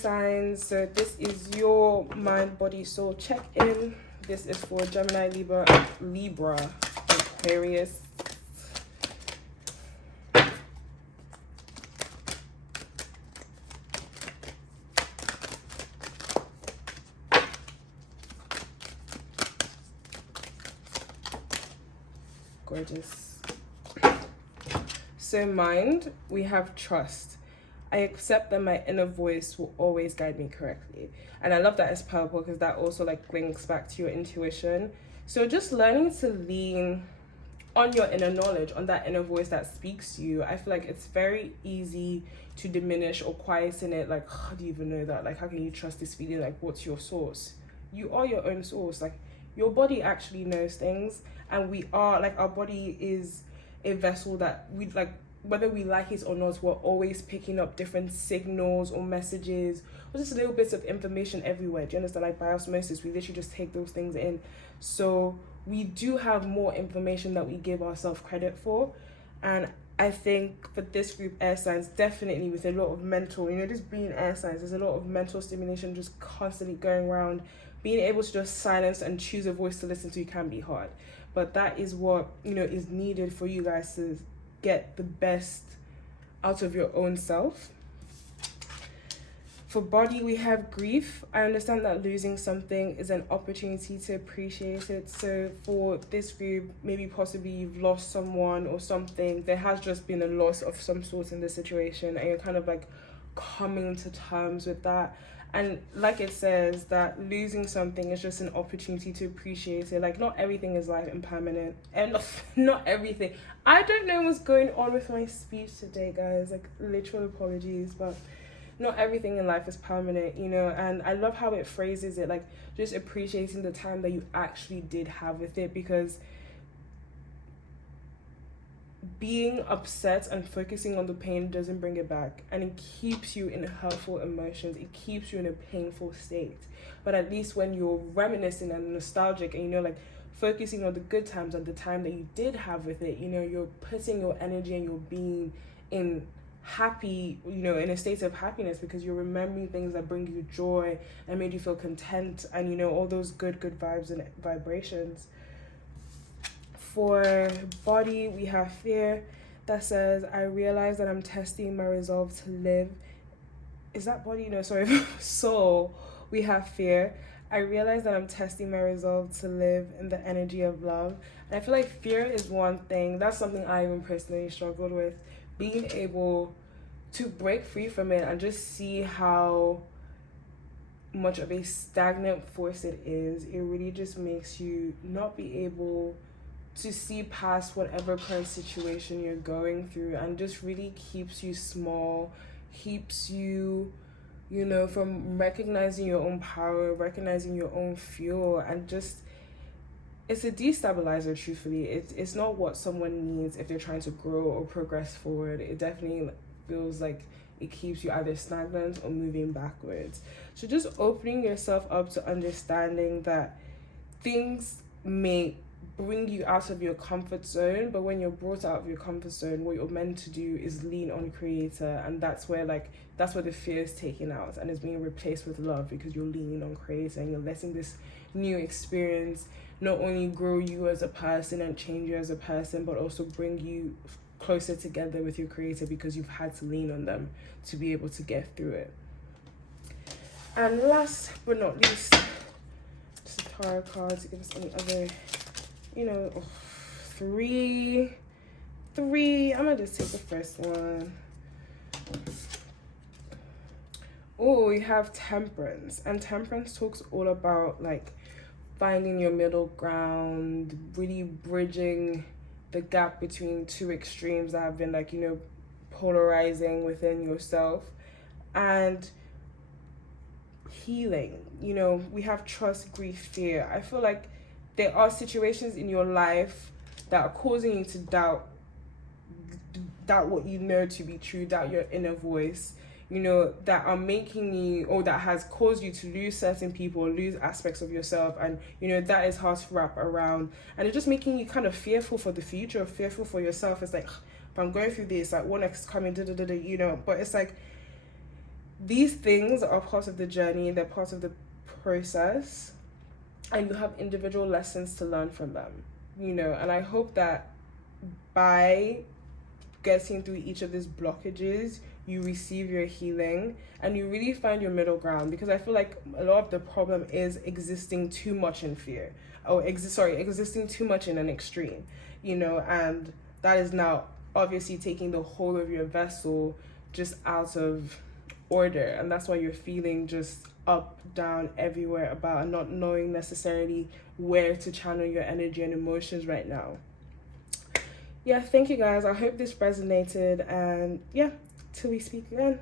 signs. So this is your mind, body, soul check-in. This is for Gemini, Libra, Aquarius. Gorgeous. So mind, we have trust. I accept that my inner voice will always guide me correctly. And I love that it's purple because that also like links back to your intuition. So just learning to lean on your inner knowledge, on that inner voice that speaks to you. I feel like it's very easy to diminish or quieten it. Like, how do you even know that? Like, how can you trust this feeling? Like, what's your source? You are your own source. Like, your body actually knows things. And we are, like, our body is a vessel that we, like, whether we like it or not, we're always picking up different signals or messages or just little bits of information everywhere. Do you understand? Like, by osmosis, we literally just take those things in. So we do have more information that we give ourselves credit for. And I think for this group, air signs, definitely with a lot of mental, just being air signs, there's a lot of mental stimulation just constantly going around. Being able to just silence and choose a voice to listen to can be hard. But that is what, is needed for you guys to get the best out of your own self. For body, we have grief. I understand that losing something is an opportunity to appreciate it. So for this group, maybe possibly you've lost someone or something. There has just been a loss of some sort in the situation and you're kind of like coming to terms with that. And like it says, that losing something is just an opportunity to appreciate it. Like, not everything is life impermanent. And not everything. I don't know what's going on with my speech today, guys. Like, literal apologies. But not everything in life is permanent, And I love how it phrases it. Like, just appreciating the time that you actually did have with it. Because being upset and focusing on the pain doesn't bring it back, and it keeps you in hurtful emotions. It keeps you in a painful state. But at least when you're reminiscing and nostalgic and like focusing on the good times and the time that you did have with it, you're putting your energy and your being in happy, in a state of happiness, because you're remembering things that bring you joy and made you feel content, and all those good vibes and vibrations. For body, we have fear. That says, I realize that I'm testing my resolve to live. Is that body? No, sorry. Soul, we have fear. I realize that I'm testing my resolve to live in the energy of love. And I feel like fear is one thing. That's something I even personally struggled with. Being able to break free from it and just see how much of a stagnant force it is. It really just makes you not be able to see past whatever current situation you're going through, and just really keeps you small, keeps you, from recognizing your own power, recognizing your own fuel, and just, it's a destabilizer, truthfully. It's not what someone needs if they're trying to grow or progress forward. It definitely feels like it keeps you either stagnant or moving backwards. So just opening yourself up to understanding that things may bring you out of your comfort zone, but when you're brought out of your comfort zone, what you're meant to do is lean on creator, and that's where the fear is taken out and is being replaced with love, because you're leaning on creator and you're letting this new experience not only grow you as a person and change you as a person, but also bring you closer together with your creator, because you've had to lean on them to be able to get through it. And last but not least, just a tarot card to give us any other three. I'm gonna just take the first one. Oh, we have Temperance, and Temperance talks all about like finding your middle ground, really bridging the gap between two extremes that have been polarizing within yourself, and healing. We have trust, grief, fear. I feel like there are situations in your life that are causing you to doubt what you know to be true, doubt your inner voice, that are making you, or that has caused you to lose certain people, lose aspects of yourself. And, that is hard to wrap around. And it's just making you kind of fearful for the future, fearful for yourself. It's like, if I'm going through this, like, what next is coming, but it's like, these things are part of the journey, they're part of the process, and you have individual lessons to learn from them, you know. And I hope that by getting through each of these blockages, you receive your healing and you really find your middle ground, because I feel like a lot of the problem is existing too much in fear, or existing too much in an extreme, you know. And that is now obviously taking the whole of your vessel just out of order, and that's why you're feeling just up, down, everywhere about, and not knowing necessarily where to channel your energy and emotions right now. Yeah, thank you guys. I hope this resonated, and yeah, till we speak again.